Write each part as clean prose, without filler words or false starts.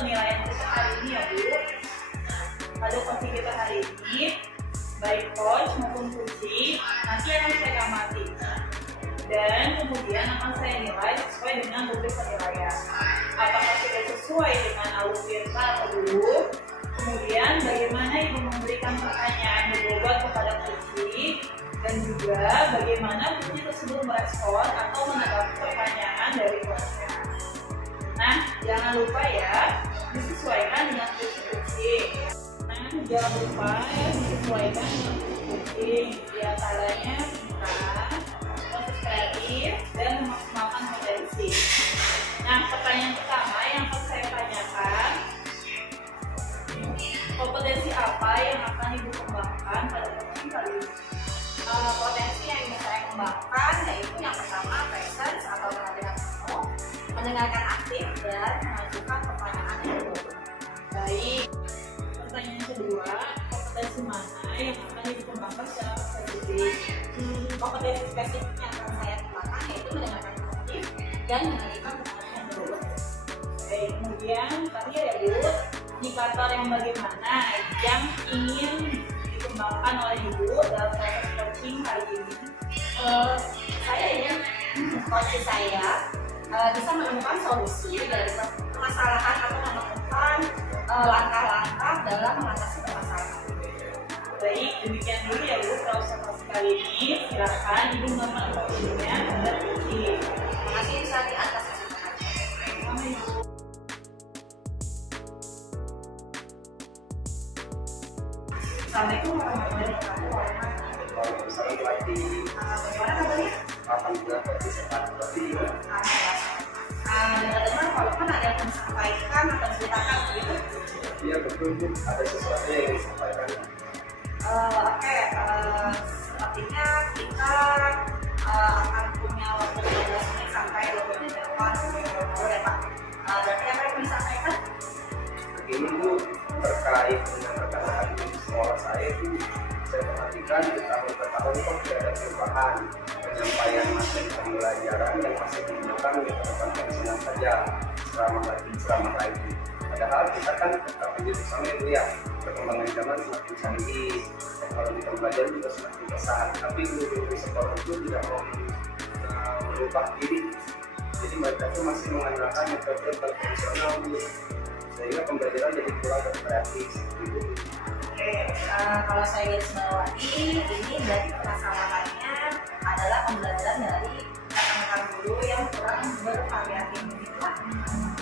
penilaian kita hari ini ya Bu. Pada posisi kita hari ini, baik coach maupun Puji nanti akan saya amati. Dan kemudian akan saya nilai sesuai dengan rubrik penilaian. Apakah sudah sesuai dengan alur Tirta atau belum? Kemudian bagaimana Ibu memberikan pertanyaan berbobot kepada Puji, dan juga bagaimana Puji tersebut merespon atau menanggapi pertanyaan dari coachnya. Nah, jangan lupa ya, disesuaikan dengan Puji. Nah, jangan lupa ya, disesuaikan dengan Puji. Di antaranya proses kreatif dan memaksimalkan potensi. Nah, pertanyaan pertama yang akan saya tanyakan, kompetensi apa yang akan Ibu kembangkan pada posisi kali ini? Potensi yang ingin saya kembangkan yaitu yang pertama presence atau perhatian penuh, mendengarkan aktif dan mengajukan pertanyaan yang berbobot. Baik. Pertanyaan kedua, kompetensi mana yang akan Ibu kembangkan secara spesifik? Kompetensi spesifik yang akan saya kembangkan yaitu mendengarkan aktif dan mengajukan pertanyaan yang berbobot. Baik, kemudian terakhir ya Bu, indikator yang bagaimana yang ingin dikembangkan oleh Ibu dalam proses coaching kali ini? Saya ingin coach saya bisa menemukan solusi dari permasalahan atau menemukan langkah-langkah dalam mengatasi permasalahan. Baik, demikian dulu ya Bu proses kali ini. Silakan Ibu melakukan coachingnya pada Puji. Terima kasih Sari atas kesempatannya. Sama Ibu. Assalamualaikum warahmatullahi wabarakatuh. Misalnya berarti Bagaimana kabarnya? alhamdulillah sehat berarti Dengar-dengar kalau kan ada yang disampaikan atau diceritakan begitu. iya betul Bu, ada sesuatu yang disampaikan. Oke, sepertinya kita akan punya waktu 15 menit sampai 20 menit ke depan ya Pak. Berarti apa yang disampaikan? Begini Bu, terkait dengan rekan-rekan di sekolah saya itu saya perhatikan di tahun ke tahun kok tidak ada perubahan penyampaian materi pembelajaran yang masih menggunakan metode konvensional saja ceramah lagi. Padahal kita kan tetap menjadi sama Bu ya, perkembangan zaman semakin canggih, teknologi pembelajaran juga semakin pesat, tapi guru di sekolah itu tidak mau merubah diri. Jadi mereka itu masih mengandalkan metode konvensional Bu, sehingga pembelajaran jadi kurang kreatif. Oke, kalau saya garis bawahi, ini berarti permasalahannya adalah pembelajaran dari rekan-rekan guru yang kurang bervariasi begitu Pak.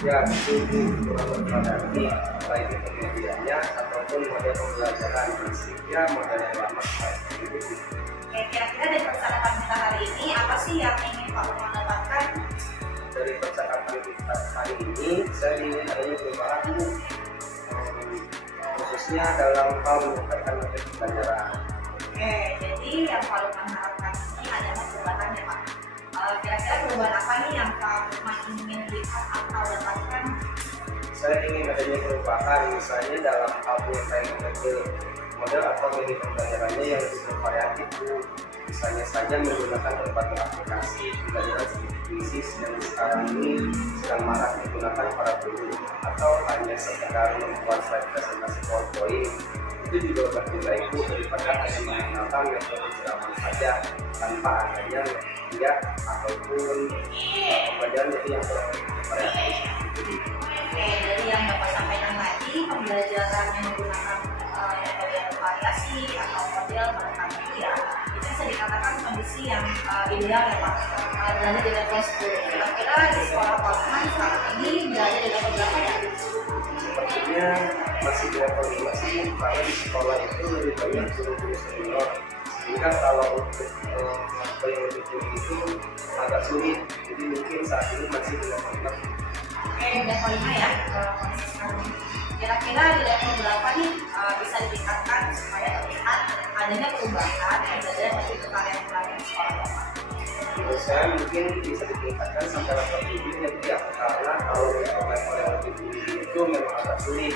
Ya, itu kurang bervariasi, baik itu medianya ataupun model pembelajaran prinsipnya model yang lama seperti itu. Oke, kira-kira dari percakapan kita hari ini apa sih yang ingin Pak Umar dapatkan? Dari percakapan kita hari ini, saya ingin adanya perubahan khususnya dalam hal meningkatkan materi pembelajaran. Oke, jadi yang Pak Umar harapkan ini adalah perubahan ya Pak. Kira-kira perubahan apa nih yang Pak Umar ingin lihat atau dapatkan? Saya ingin adanya perubahan, misalnya dalam hal penyampaian model atau metode pembelajarannya yang lebih bervariatif Bu. Misalnya saja menggunakan berbagai aplikasi pembelajaran seperti Quizzes yang sekarang ini sedang marak digunakan para guru, atau hanya sekedar membuat slide presentasi PowerPoint. Itu juga lebih baik Bu daripada hanya menggunakan metode ceramah saja tanpa adanya media ataupun pembelajaran jadi yang bervariatif. Oke, jadi yang Bapak sampaikan tadi pembelajaran yang menggunakan metode bervariasi atau model barangkali ya, itu bisa dikatakan kondisi yang ideal ya Pak. Berada di level 10. Kira-kira di sekolah Pak Umar saat ini berada di level berapa ya? Sepertinya masih di level 5 sih, karena di sekolah itu lebih banyak guru-guru senior, sehingga kalau untuk yang lebih tinggi itu agak sulit. Jadi mungkin saat ini masih di level 5. Oke, level 5 ya. Kira-kira di level berapa nih bisa ditingkatkan supaya terlihat adanya perubahan pembelajaran dari varian-varian sekolah Bapak? Menurut saya mungkin bisa ditingkatkan sampai level 7 ya Bu ya, karena kalau untuk level yang lebih tinggi itu memang agak sulit.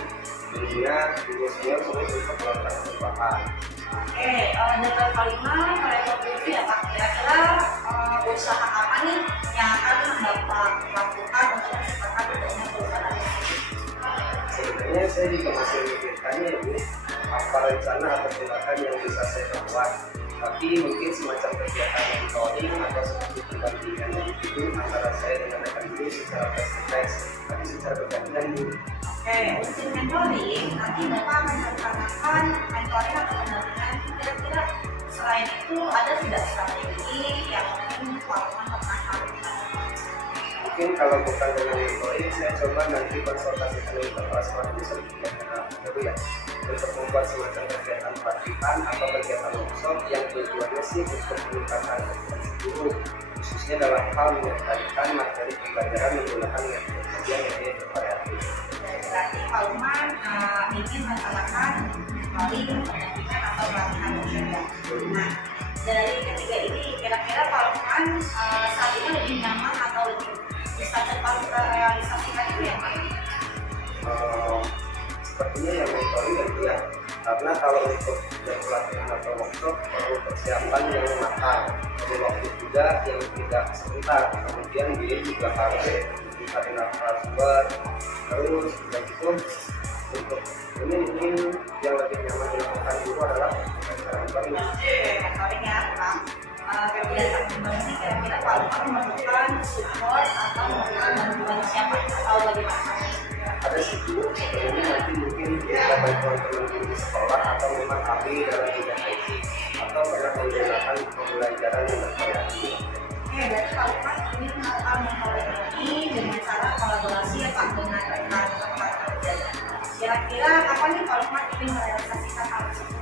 Jadinya guru senior sulit untuk melakukan perubahan. Oke, dari level 5 ke level 7 ya Pak. Kira-kira usaha apa nih yang akan Bapak lakukan untuk menciptakan adanya perubahan? saya juga masih memikirkannya ya Bu, apa rencana atau tindakan yang bisa saya buat. Tapi mungkin semacam kegiatan mentoring atau seperti pendampingan individu antara saya dengan rekan guru secara face to face, tapi secara bergantian Bu. Oke, untuk mentoring nanti Bapak akan merencanakan mentoring atau pendampingan. Kira-kira selain itu ada tidak strategi yang mungkin Pak pernah lakukan? Mungkin kalau bukan dengan mentoring, saya coba nanti konsultasikan dengan kelas itu sedikit dulu ya, untuk membuat semacam kegiatan pelatihan atau kegiatan workshop yang tujuannya sih untuk meningkatkan kompetensi guru, khususnya dalam hal menyampaikan materi pembelajaran menggunakan metode kajian yang bervariatif. Berarti Pak Lukman ingin melaksanakan mentoring, pendampingan atau pelatihan workshop ya. Nah, dari ketiga ini kira-kira Pak Lukman saat ini lebih nyaman atau lebih bisa cepat terrealisasikan itu yang mana? Sepertinya yang mentoring dan ya, karena kalau untuk pelatihan atau workshop perlu persiapan yang matang, perlu waktu juga yang tidak sebentar, kemudian dia juga harus mencari narasumber, terus dan itu untuk ini mungkin yang lebih nyaman dilakukan dulu adalah mentoring. Mentoring ya Pak. Kegiatan mentoring ini kira-kira Pak Lukman memerlukan support atau memerlukan bantuan siapa atau bagaimana? Ada sih Bu, sebenarnya nanti mungkin kita bantuan teman-teman di sekolah atau memang ahli dalam bidang IT atau pernah menggunakan pembelajaran yang bervariatif. Oke, berarti Pak Lukman ingin melakukan mentoring ini dengan cara kolaborasi ya Pak dengan rekan tempat kerja. Kira-kira apa nih Pak Lukman ingin merealisasikan hal tersebut?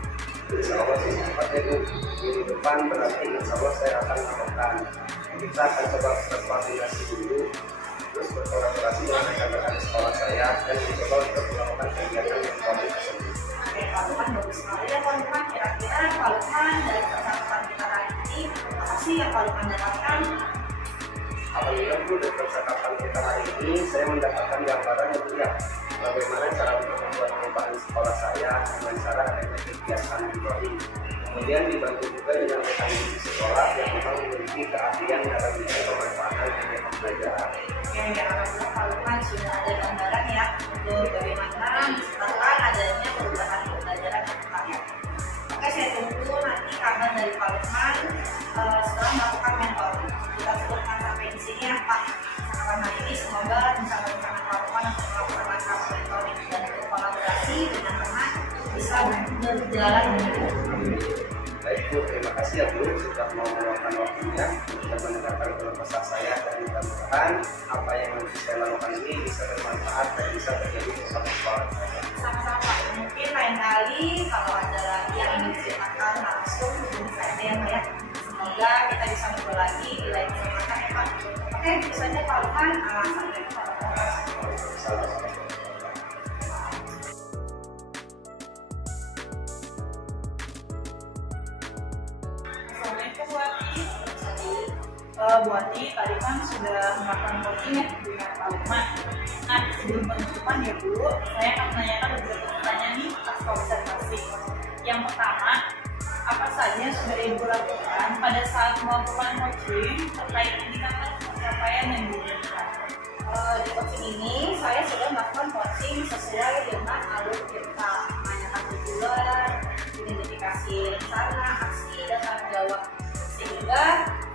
Insya Allah sih cepatnya Bu, minggu depan berarti insya Allah saya akan melakukan. Kita akan coba berkoordinasi dulu, terus berkolaborasi dengan rekan-rekan di sekolah saya dan mencoba untuk melakukan kegiatan mentoring tersebut. Oke, Pak Lukman bagus sekali ya Pak Lukman. Kira-kira Pak Lukman dari percakapan kita hari ini, apa sih yang Pak Lukman dapatkan? Alhamdulillah Bu, dari percakapan kita hari ini saya mendapatkan gambaran yang Bu ya, bagaimana cara untuk membuat perubahan sekolah saya dengan cara adanya kegiatan mentoring. Kemudian dibantu juga dengan rekan di sekolah yang memang memiliki keahlian dalam bidang pemanfaatan media pembelajaran. Oke, alhamdulillah Pak Lukman sudah ada gambaran ya untuk bagaimana menciptakan adanya perubahan pembelajaran yang bervariatif. Oke, saya tunggu nanti kabar dari Pak Lukman setelah melakukan mentoring. Kita cukupkan sampai di sini ya Pak. Percakapan hari ini semoga rencana-rencana Pak Lukman untuk melakukan langkah mentoring dan berkolaborasi dengan teman bisa berjalan dengan baik. Baik Bu, terima kasih ya Bu sudah mau meluangkan waktunya dan mendengarkan keluh kesah saya, dan mudah-mudahan apa yang nanti saya lakukan ini bisa bermanfaat dan bisa terjadi untuk sekolah saya. Sama-sama Pak. Mungkin lain kali kalau ada lagi yang ingin diceritakan langsung hubungi saya ya Pak ya. Semoga kita bisa ngobrol lagi di lain kesempatan ya Pak. Oke, itu saja Pak Lukman. Sampai jumpa. Assalamualaikum Bu Ati, tadi kan sudah melakukan coaching ya dengan Pak Lukman. Nah, sebelum penutupan ya Bu, saya akan menanyakan beberapa pertanyaan nih atas observasi. Yang pertama, apa saja sudah Ibu lakukan pada saat melakukan coaching terkait indikator pencapaian yang diinginkan? Di coaching ini saya sudah melakukan coaching sesuai dengan alur kita menanyakan tujuan, identifikasi rencana, aksi, dan tanggung jawab, sehingga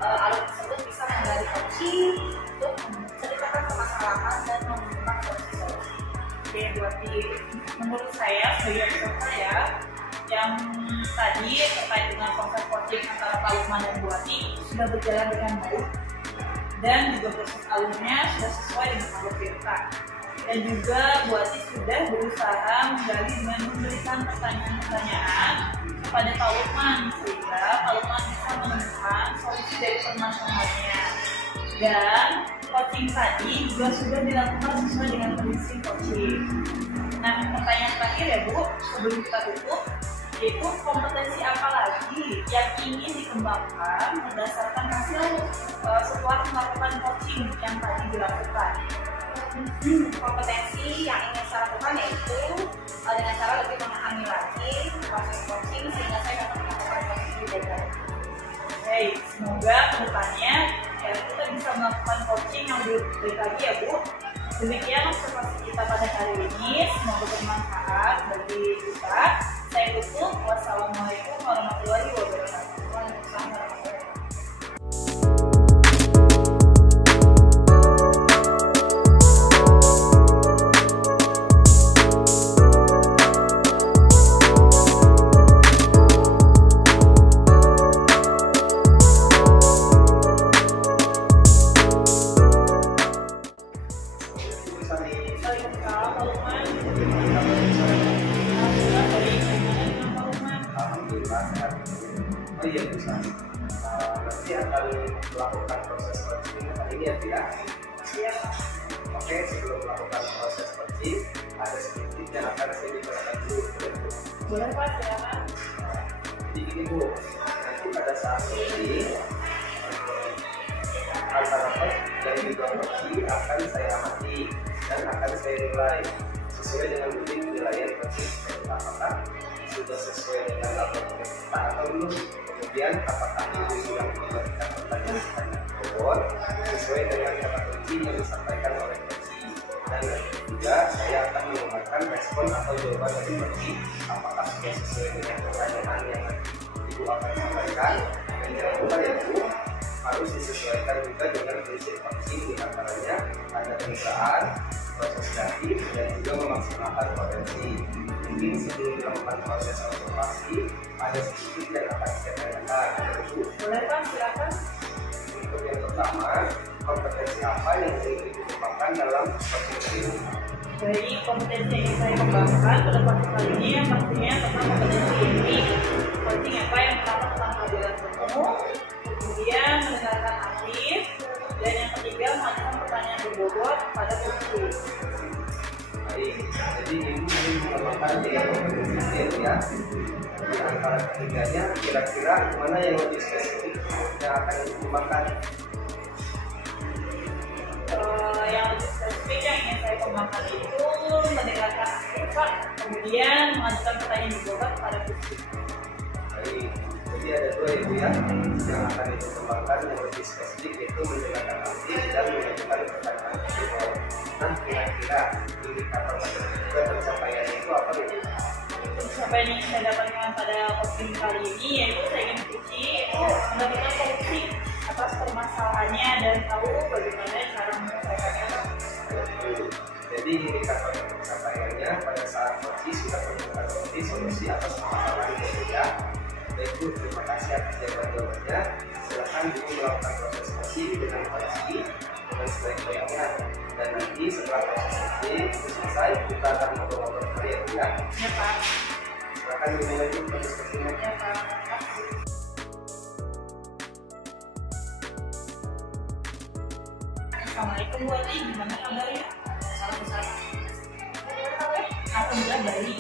alur tersebut bisa menggali coaching untuk menceritakan permasalahan dan menemukan solusi-solusi. Oke, berarti menurut saya sebagai peserta ya, yang tadi terkait dengan proses coaching antara Pak Lukman dan Bu Ati sudah berjalan dengan baik, dan juga proses alurnya sudah sesuai dengan alur kita. Dan juga Bu Ati sudah berusaha menggali dengan memberikan pertanyaan-pertanyaan kepada Pak Lukman, sehingga Pak Lukman bisa menemukan solusi dari permasalahannya. Dan coaching tadi juga sudah dilakukan sesuai dengan prinsip coaching. Nah, pertanyaan terakhir ya Bu, sebelum kita tutup, yaitu kompetensi apa lagi yang ingin dikembangkan berdasarkan hasil setelah melakukan coaching yang tadi dilakukan? Kompetensi yang ingin saya lakukan yaitu dengan cara lebih memahami lagi proses coaching sehingga saya dapat melakukan coaching lebih baik. Baik, semoga kedepannya ya, kita bisa melakukan coaching yang lebih baik lagi ya Bu. Demikian observasi kita. kita pada hari ini. Semoga bermanfaat bagi kita. Saya tutup. Wassalamualaikum warahmatullahi wabarakatuh. Waalaikumsalam warahmatullahi wabarakatuh. Alhamdulillah sehat. Oh iya Bu, nanti akan melakukan proses coaching hari ini ya Bu ya? Iya. Oke, sebelum melakukan proses coaching ada sedikit yang akan saya jelaskan dulu. Boleh Pak, silakan. Jadi gini Bu, nanti pada saat coaching antara coach dan juga coaching akan saya amati dan akan saya nilai sesuai dengan penilaian coaching apakah sudah sesuai dengan laporan kita atau belum. Kemudian apakah itu yang memberikan pertanyaan jawab sesuai dengan kata kunci yang disampaikan oleh coaching, dan nanti juga saya akan mendengarkan respon atau jawaban dari coaching apakah sudah sesuai dengan pertanyaan yang Ibu akan sampaikan. Dan jangan lupa ya Bu, harus disesuaikan juga dengan prinsip coaching, di antaranya ada kemitraan, proses kreatif, dan juga memaksimalkan potensi. Mungkin sebelum dilakukan proses observasi ada sedikit yang akan saya tanyakan. Boleh Pak, silakan. Untuk yang pertama, kompetensi apa yang ingin dikembangkan dalam coaching ini? Jadi kompetensi yang saya kembangkan pada proses kali ini yang pastinya tentang kompetensi ini. Coaching apa yang pertama tentang keadilan temu, kemudian mendengarkan aktif, dan yang ketiga mengajukan pertanyaan berbobot pada coaching. Baik, jadi ini mengembangkan tiga kompetensi ya. Di antara ketiganya, kira-kira mana yang lebih spesifik yang akan dikembangkan? Yang lebih spesifik yang ingin saya kembangkan itu mendengarkan aktif Pak, kemudian mengajukan pertanyaan berbobot pada coaching. Baik, jadi ada dua ya Bu ya, yang akan dikembangkan yang lebih spesifik yaitu mendengarkan aktif dan mengajukan pertanyaan berbobot. Nah, kira-kira indikator juga pencapaian itu apa nih? Pencapaian yang saya dapatkan pada coaching kali ini yaitu saya ingin mendapatkan solusi atas permasalahannya dan tahu bagaimana cara menyelesaikannya. Jadi indikator pencapaiannya pada saat coaching sudah menemukan solusi atas permasalahan yang berbeda. Baik Bu, terima kasih atas jawabannya. Silakan Ibu melakukan proses coaching dengan coaching dengan sebaik-baiknya. Dan nanti setelah proses coaching selesai, kita akan ngobrol-ngobrol kembali ya Bu ya. Ya Pak. Silakan dimulai dulu proses coachingnya. Ya Pak. Assalamualaikum Bu Ati, gimana kabarnya? Alhamdulillah baik.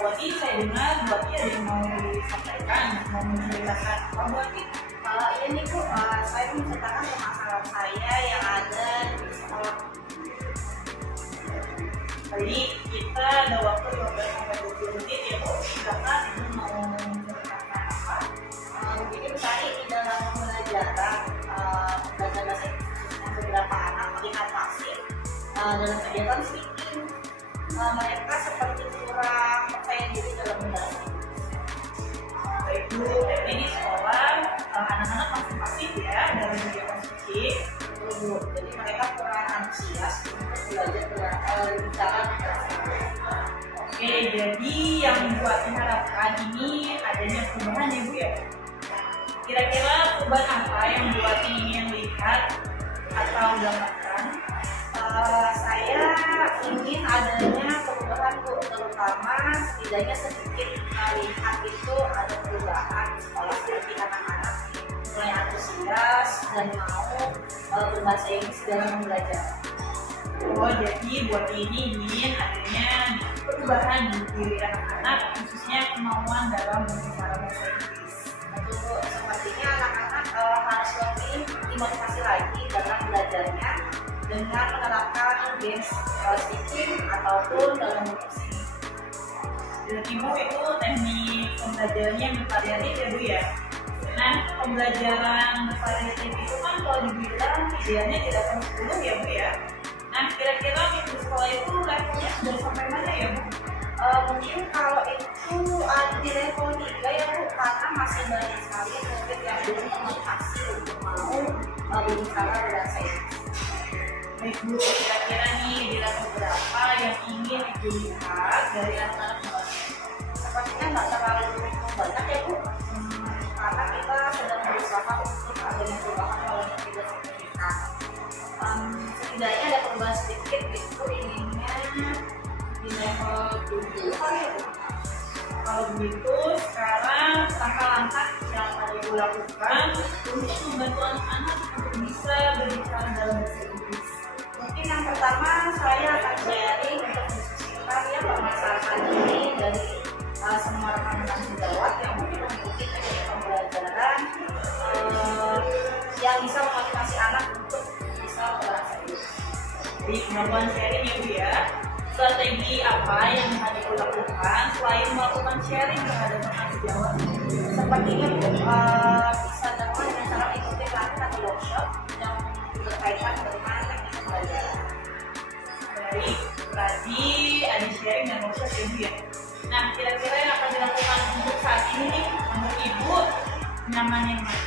Bu Ati, saya dengar Bu Ati ada yang mau disampaikan, mau menceritakan apa Bu Ati? Ini Bu, saya menceritakan permasalahan saya yang ada di sekolah. Jadi kita ada waktu 15-20 menit ya Bu, silakan Ibu mau menceritakan apa? Mungkin saya di dalam pembelajaran bahasa Inggris beberapa anak melihat pasif dalam kegiatan speaking, mereka seperti kurang percaya diri dalam bahasa Inggris. Baik Bu, tapi di sekolah anak-anak masih pasif ya dalam kegiatan speaking. Jadi mereka kurang antusias untuk belajar bicara. Oke, jadi yang Bu Ati harapkan ini adanya perubahan ya Bu ya? Kira-kira perubahan apa yang Bu Ati ingin lihat atau dapatkan? Saya ingin adanya perubahan Bu, terutama setidaknya sedikit melihat itu ada perubahan di sekolah, seperti anak-anak mulai antusias dan mau berbahasa Inggris dalam belajar. Oh, jadi buat ini ingin adanya perubahan di diri anak-anak, khususnya kemauan dalam berbicara bahasa Inggris. Betul Bu, sepertinya anak-anak harus lebih dimotivasi lagi dalam belajarnya dengan menerapkan games speaking ataupun dalam diskusi. Dan Ibu itu teknik pembelajarannya yang bervariatif ya Bu ya? Nah, pembelajaran bervariatif itu kan kalau dibilang idealnya tidak penuh 10 ya Bu ya? Nah, Nah, kira-kira minggu sekolah itu levelnya sudah sampai mana ya, Bu? Mungkin kalau itu di level 3 ya Bu, karena masih banyak sekali murid yang belum termotivasi untuk mau berbicara bahasa Inggris. Baik Bu, kira-kira nih di level berapa yang ingin dilihat dari anak-anak baru? Sepertinya nggak terlalu banyak ya Bu, karena kita sedang berusaha untuk adanya perubahan melalui tiga sertifikat. Setidaknya ada perubahan sedikit itu inginnya di level 7 kali ya Bu. Kalau begitu, sekarang langkah-langkah yang akan Ibu lakukan untuk membantu anak-anak untuk bisa berbicara dalam bahasa Inggris. Mungkin yang pertama saya akan sharing untuk diskusikan ya permasalahan ini dari semua rekan-rekan sejawat yang mungkin mengikuti teknik pembelajaran yang bisa memotivasi anak untuk bisa berbahasa Inggris. Jadi kemampuan sharing ya Bu ya. Strategi apa yang akan Ibu lakukan selain melakukan sharing terhadap rekan sejawat? Sepertinya Bu, bisa dilakukan dengan cara mengikuti pelatihan atau workshop yang berkaitan dengan teknik pembelajaran. Baik, tadi ada sharing dan workshop ya Bu ya. Nah, kira-kira yang akan dilakukan untuk saat ini nih, menurut Ibu nyaman yang mana?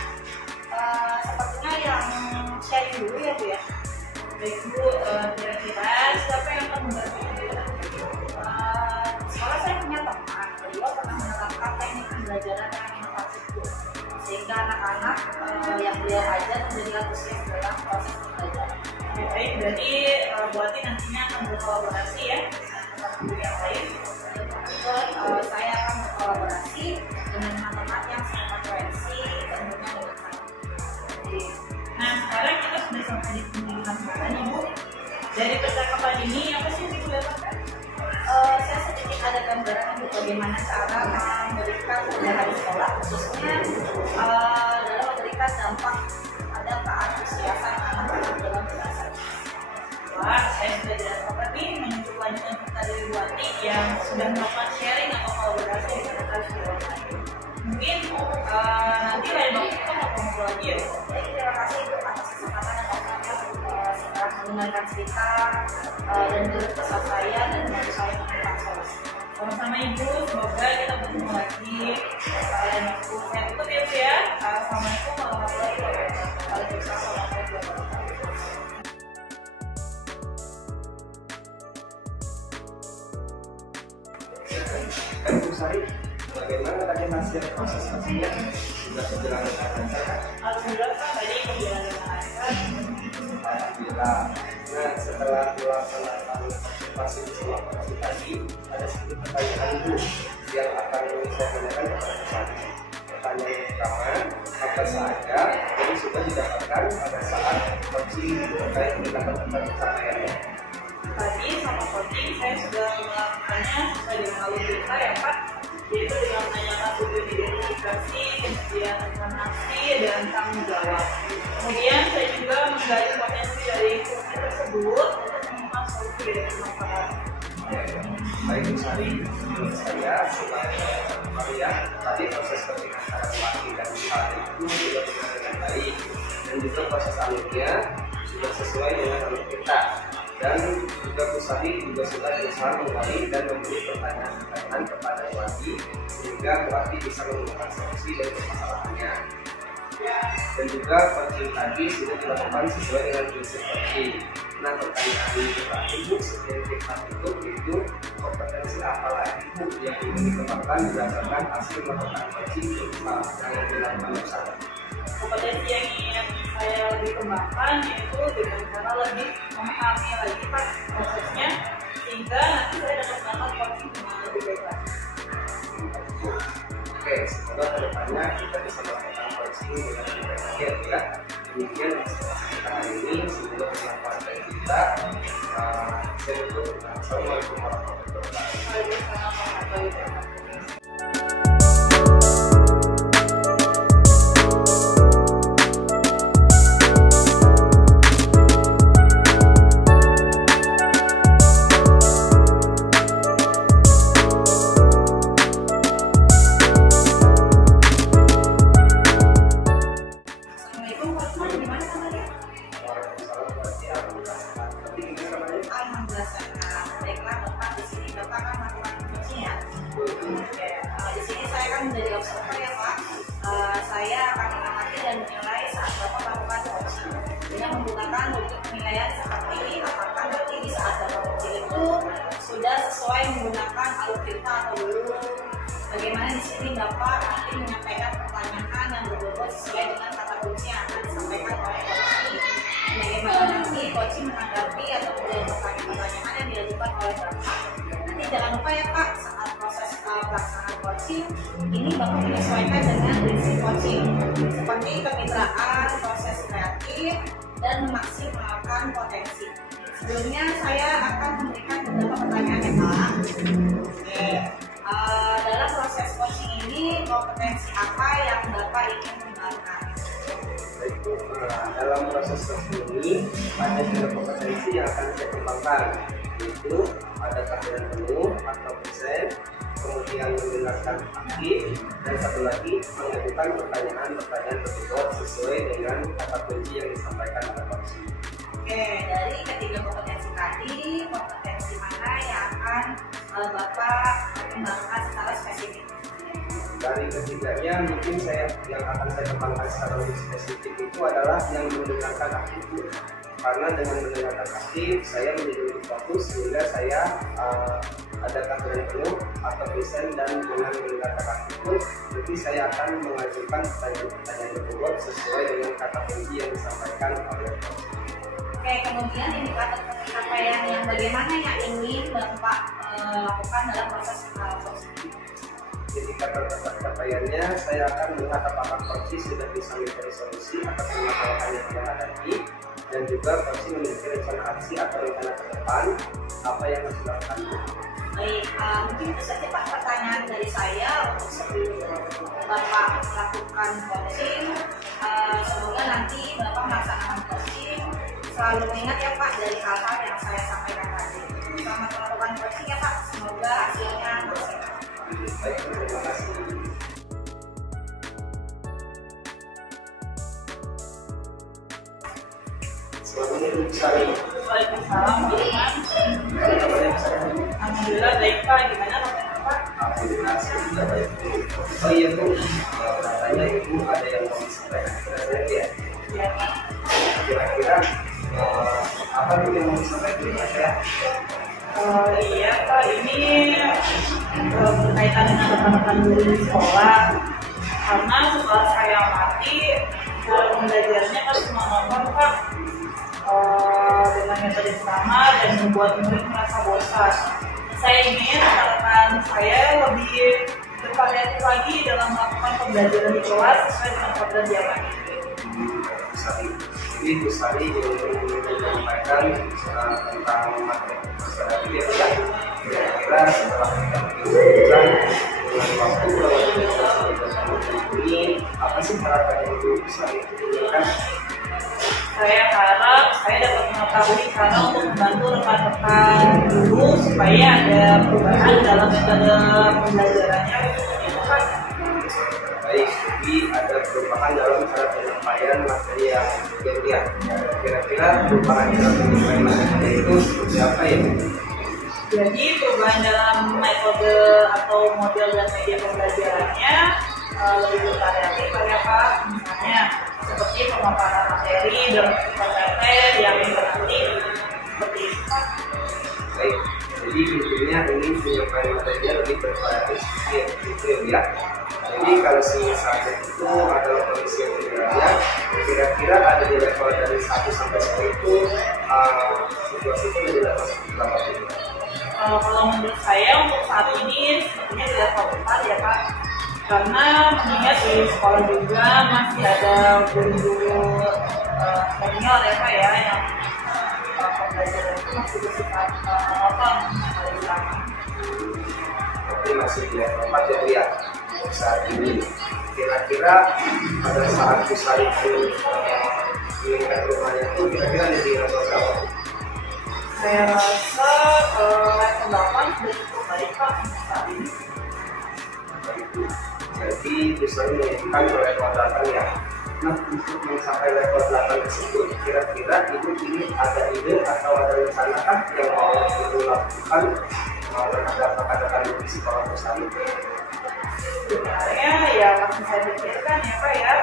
Sepertinya yang sharing dulu ya Bu ya. Baik Bu, kira-kira siapa yang akan membantu Ibu? Soalnya saya punya teman, beliau pernah menerapkan teknik pembelajaran yang inovatif Bu, sehingga anak-anak yang beliau ajar menjadi antusias dalam proses pembelajaran. Baik, berarti berarti nantinya akan berkolaborasi ya dengan guru yang lain. Saya akan berkolaborasi dengan teman-teman yang sefrekuensi tentunya dengan saya. Nah, sekarang kita sudah sampai di pendidikan mana nih Bu? Dari percakapan ini apa sih yang Ibu dapatkan? Saya sedikit ada gambaran untuk bagaimana cara memberikan pembelajaran di sekolah, khususnya dalam memberikan dampak pada keantusiasan anak-anak dalam berbahasa. Wah, saya sudah tidak sabar nih menyusul lanjutan cerita dari Bu Ati yang sudah melakukan sharing atau kolaborasi dengan rekan sejawat lain. Mungkin nanti lain waktu kita ngobrol lagi ya. Baik, terima kasih Bu atas kesempatan dan waktunya setelah mendengarkan cerita dan juga pesan saya dan membantu saya menemukan solusi. Sama-sama Ibu, semoga kita bertemu lagi lain waktu. Saya tutup ya Bu ya. Assalamualaikum warahmatullahi wabarakatuh. Waalaikumsalam warahmatullahi wabarakatuh. Dan Bu Sari, bagaimana tadi hasil proses hasilnya? Sudah berjalan dengan lancar? Alhamdulillah Pak, tadi berjalan dengan lancar. Alhamdulillah. Nah, setelah melaksanakan observasi visualisasi tadi, ada sedikit pertanyaan Bu yang akan saya tanyakan kepada Bu Sari. Pertanyaan yang pertama, apa saja yang sudah didapatkan pada saat coaching terkait dengan pencapaiannya? Tadi sama coaching saya sudah melakukannya sesuai dengan alur kita ya Pak, yaitu dengan menanyakan tujuan identifikasi, kemudian informasi dan tanggung jawab. Kemudian saya juga menggali potensi dari fungsi tersebut untuk menemukan solusi dari permasalahan. Baik Bu Sari, menurut saya sebagai kalian tadi proses perpindahan wakil dan hal itu sudah berjalan dengan baik dan juga proses alurnya sudah sesuai dengan alur kita. Dan juga Bu Sari juga sudah berusaha menggali dan memberi pertanyaan kepada Bu Ati sehingga Bu Ati bisa menemukan solusi dari permasalahannya. Dan juga coaching tadi sudah dilakukan sesuai dengan prinsip coaching. Nah, pertanyaan ini terakhir Bu, sertifikat itu kompetensi apa lagi Bu yang ingin dikembangkan berdasarkan hasil melakukan coaching yang dilakukan Bu Sari? Kompetensi yang ingin saya lebih kembangkan yaitu dengan cara lebih memahami lagi Pak prosesnya sehingga nanti saya dapat melakukan coaching dengan lebih baik lagi. Oke, semoga kedepannya kita bisa melakukan coaching dengan lebih baik lagi ya. Demikian kita hari ini, semoga bermanfaat bagi kita. Saya tutup. Assalamualaikum warahmatullahi wabarakatuh. Waalaikumsalam warahmatullahi wabarakatuh. Assalamualaikum warahmatullahi wabarakatuh. Waalaikumsalam warahmatullahi wabarakatuh. penilaian seperti apakah nanti di saat data kunci itu sudah sesuai menggunakan alutsista atau belum. Bagaimana di sini Bapak nanti menyampaikan pertanyaan yang berbobot sesuai dengan kata kunci yang akan disampaikan oleh coaching. Bagaimana nanti coaching menanggapi atau menjawab pertanyaan yang diajukan oleh Bapak. Nanti jangan lupa ya Pak, saat proses pelaksanaan coaching ini Bapak menyesuaikan dengan prinsip coaching seperti kemitraan, proses kreatif, dan memaksimalkan potensi. Sebelumnya saya akan memberikan beberapa pertanyaan ya Pak. Oke. Dalam proses coaching ini kompetensi apa yang Bapak ingin mengembangkan? Dalam proses coaching ini ada 3 kompetensi yang akan saya kembangkan, yaitu ada kehadiran penuh atau present, kemudian mendengarkan aktif, dan satu lagi mengajukan pertanyaan-pertanyaan berbobot sesuai dengan kata kunci yang disampaikan oleh coaching. Oke, dari ketiga kompetensi tadi, kompetensi mana yang akan Bapak kembangkan secara spesifik? Dari ketiganya mungkin yang akan saya kembangkan secara lebih spesifik itu adalah yang mendengarkan aktif. Karena dengan mendengarkan aktif, saya menjadi lebih fokus sehingga saya ada kehadiran penuh atau present, dan dengan mendengarkan aktif pun berarti saya akan mengajukan pertanyaan-pertanyaan berbobot sesuai dengan kata kunci yang disampaikan oleh coach. Oke, kemudian indikator pencapaian yang bagaimana yang ingin Bapak lakukan dalam proses coaching? Indikator pencapaiannya, saya akan melihat apakah coach sudah bisa mencari solusi atas permasalahan yang dia hadapi, dan juga coach memiliki rencana aksi atau rencana ke depan apa yang harus dilakukan. Baik, mungkin itu saja Pak pertanyaan dari saya untuk sebelum Bapak melakukan coaching. Semoga nanti Bapak melaksanakan coaching selalu ingat ya Pak dari hal-hal yang saya sampaikan tadi. Selamat melakukan coaching ya Pak, semoga hasilnya maksimal. Baik, terima kasih. Waalaikumsalam. Alhamdulillah baik Pak. Gimana kabarnya Pak? Alhamdulillah sudah baik. Oh iya Bu, katanya Ibu ada yang mau disampaikan kepada saya ya? Iya Pak. Kira-kira apa tuh yang mau disampaikan kepada saya? Iya Pak, ini berkaitan dengan rekan-rekan guru di sekolah. Karena setelah saya amati, dalam pembelajarannya kan cuma nonton Pak, dengan metode sama dan membuat murid merasa bosan. Saya ingin rekan saya lebih bervariatif lagi dalam melakukan pembelajaran di kelas sesuai dengan program zaman ini. Jadi Bu Sari ingin menyampaikan tentang materi pelajaran ya. Kira-kira setelah kita berbincang dengan waktu ini, apa sih harapan yang Bu Sari inginkan? Saya harap saya dapat mengetahui cara untuk membantu rekan-rekan guru supaya ada perubahan dalam metode pembelajarannya. Baik, jadi ada perubahan dalam cara penyampaian materi yang dia. Kira-kira perubahan dalam penyampaian materi itu seperti apa ya? Jadi perubahan dalam metode atau model dan media pembelajarannya lebih bervariatif ya Pak. Misalnya seperti pemaparan materi dalam konten yang interaktif seperti itu Pak. Baik, jadi intinya ini penyampaian materinya lebih bervariatif gitu ya. Jadi kalau misalnya itu adalah kondisi yang berbeda, kira-kira ada di level dari 1 sampai 10 itu situasi itu di level berapa sih? Kalau menurut saya untuk saat ini sepertinya di level 4 ya Pak. Karena mengingat di sekolah juga masih ada guru-guru senior ya Pak ya, yang pembelajaran itu masih bersifat monoton paling utama. Tapi masih di level 4 ya Bu ya. Saat ini kira-kira pada saat besar itu meningkat rumahnya itu kira-kira di level berapa? Saya rasa level 8 sudah cukup baik Pak saat ini. Jadi bisa menunjukkan ke level 8 ya. Nah, untuk mencapai level 8 tersebut kira-kira ini ada ide atau ada rencana kan yang mau dilakukan terhadap rekan-rekan di sekolah besar itu? Sebenarnya ya masih saya pikirkan ya Pak ya,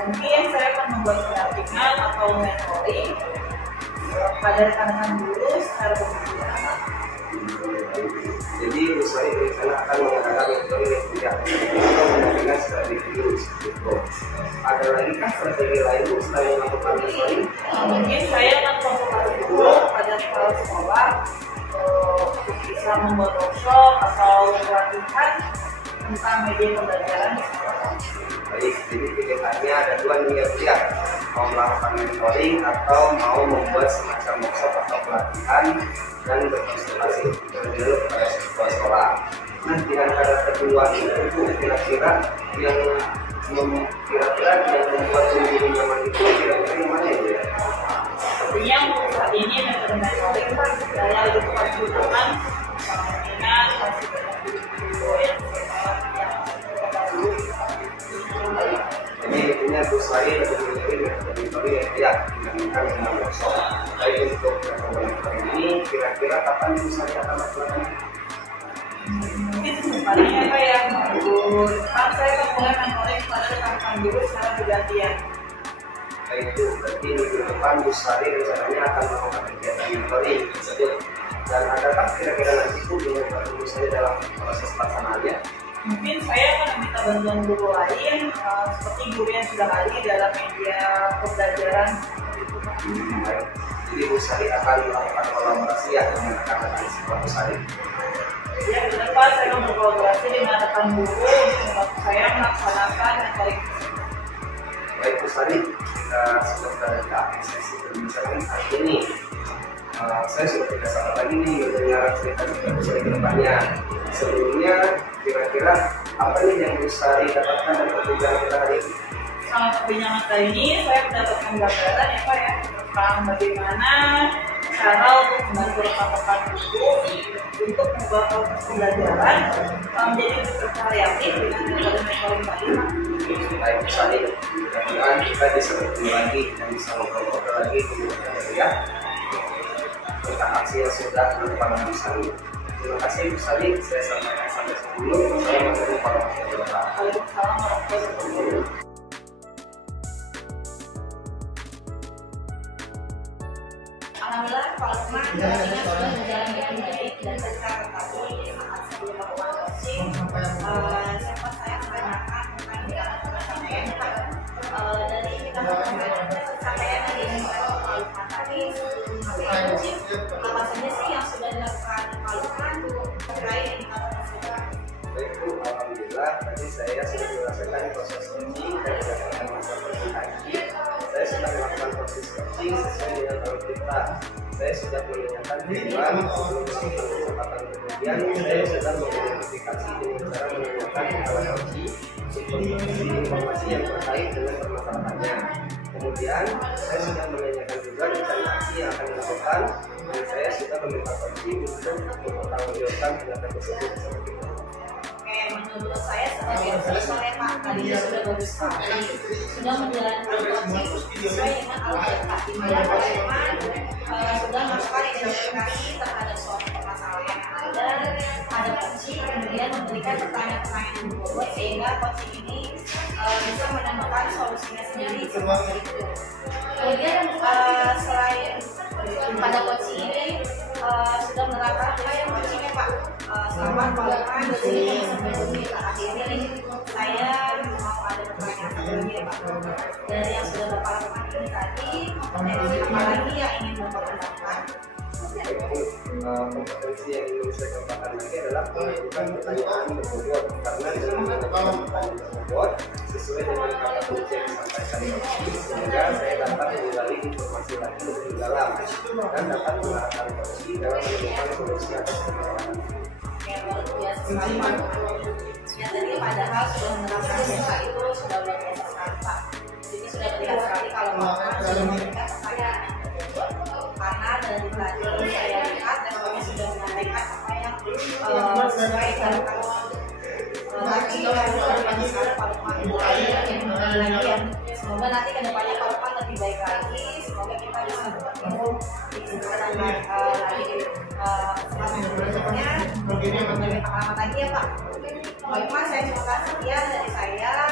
mungkin saya akan membuat pendampingan atau mentoring pada rekan-rekan dulu secara bergiliran. Jadi Usai berencana akan mengadakan metode yang tidak menghubungkan strategi dulu gitu. Ada lagi kan strategi lain selain melakukan Usai? Mungkin saya akan konsultasi dulu pada kepala sekolah untuk bisa membuat workshop atau pelatihan tentang media pembelajaran di sekolah. Baik, jadi pilihannya ada dua nih ya, mau melakukan mentoring atau mau membuat semacam workshop atau pelatihan dan berkonsultasi dulu kepada sekolah. Nah, di antara kedua itu kira-kira yang membuat guru nyaman itu kira-kira yang mana ya? Sepertinya untuk saat ini metode mentoring Pak, saya lebih tepat digunakan mengingat masih banyak guru yang Jadi intinya terus lagi lebih memilih metode mentoring ya dibandingkan dengan workshop. Baik untuk metode mentoring ini kira-kira kapan bisa akan melakukan? mungkin secepatnya ya Pak ya. Depan saya akan mulai mentoring kepada rekan-rekan guru secara bergantian. Itu berarti minggu depan Bu Sari rencananya akan melakukan kegiatan mentoring tersebut. Dan adakah kira-kira nanti Bu dengan Bu Sari dalam proses pelaksanaannya? Mungkin saya akan meminta bantuan guru lain seperti guru yang sudah ahli dalam media pembelajaran. Baik. Jadi Bu Sari akan melakukan kolaborasi ya dengan rekan-rekan sekolah Bu Sari. Ya, ke depan saya akan berkolaborasi dengan rekan guru untuk membantu saya melaksanakan mentoring. Baik Bu Sari, kita sudah berada di akhir sesi perbincangan hari ini. Saya sudah tidak sabar lagi nih mendengar cerita Bu Sari ke depannya. Sebelumnya, kira-kira apa nih yang Bu Sari dapatkan dari perbincangan kita hari ini? Sama perbincangan kali ini saya mendapatkan gambaran ya Pak ya tentang bagaimana cara untuk membantu rekan-rekan guru untuk membuat proses pembelajaran menjadi lebih bervariatif dengan metode mentoring tadi Pak. Baik Bu Sari, mudah-mudahan kita bisa bertemu lagi dan bisa ngobrol-ngobrol lagi kemudian ya tentang aksi yang sudah dilakukan Bu Sari. Terima kasih Bu Sari, saya sampaikan sampai dulu. Assalamualaikum warahmatullahi wabarakatuh. Waalaikumsalam warahmatullahi wabarakatuh. Alhamdulillah Pak Lukman sepertinya sudah menjalani dengan baik dan secara tadi saat sebelum melakukan coaching sempat saya menanyakan tentang pencapaian dari indikator pencapaian yang diinginkan Pak Lukman tadi sebelum melakukan coaching apa saja sih yang sudah dilakukan Pak Lukman terkait indikator tersebut? Baik Bu, alhamdulillah tadi saya sudah merasakan proses coaching dan berdasarkan masa presentasi. Saya sudah melakukan proses coaching sesuai dengan alur kita. Saya sudah menanyakan tujuan sebelum melakukan kesempatan kemudian saya sudah mengidentifikasi dengan cara menanyakan kepada coaching informasi yang terkait dengan permasalahannya. Kemudian saya sudah menanyakan juga rencana aksi yang akan dilakukan dan saya sudah meminta coaching untuk mempertanggungjawabkan tindakan tersebut seperti itu. Menurut saya sebagai profesor ya Pak, tadinya sudah bagus sekali, sudah menjalankan coaching sesuai dengan alur kita. Di mana Pak Lukman sudah melakukan identifikasi terhadap suatu permasalahan yang ada coaching, kemudian memberikan pertanyaan-pertanyaan yang berbobot sehingga coaching ini bisa menemukan solusinya sendiri seperti itu. Kemudian selain pada coaching ini sudah menerapkan coachingnya Pak. Selamat Pak Lukman dari sebelumnya akhirnya nih saya mau ada pertanyaan lagi ya Pak dari yang sudah Bapak lakukan ini tadi kompetensi apa lagi yang ingin Bapak kembangkan? Kompetensi yang ingin saya kembangkan lagi adalah mengajukan pertanyaan berbobot karena dengan mengajukan pertanyaan berbobot sesuai dengan kata kunci yang disampaikan coaching sehingga saya dapat menggali informasi lagi lebih dalam dan dapat mengarahkan coaching dalam menemukan solusi atas permasalahan. Luar biasa sekali Pak. Ya tadi padahal sudah menerapkan desa itu sudah luar biasa sekali Pak. Jadi sudah terlihat sekali kalau Bapak sudah memberikan pertanyaan yang berbobot karena dari tadi saya lihat responnya sudah menyampaikan apa yang sesuai dengan lagi berbagi sekali Pak Lukman lagi ya. Semoga nanti kedepannya Pak Lukman lebih baik lagi. Semoga kita bisa bertemu di kesempatan lagi berikutnya. Berbagi pengalaman lagi ya Pak. Baik Mas, saya terima kasih sekian dari saya.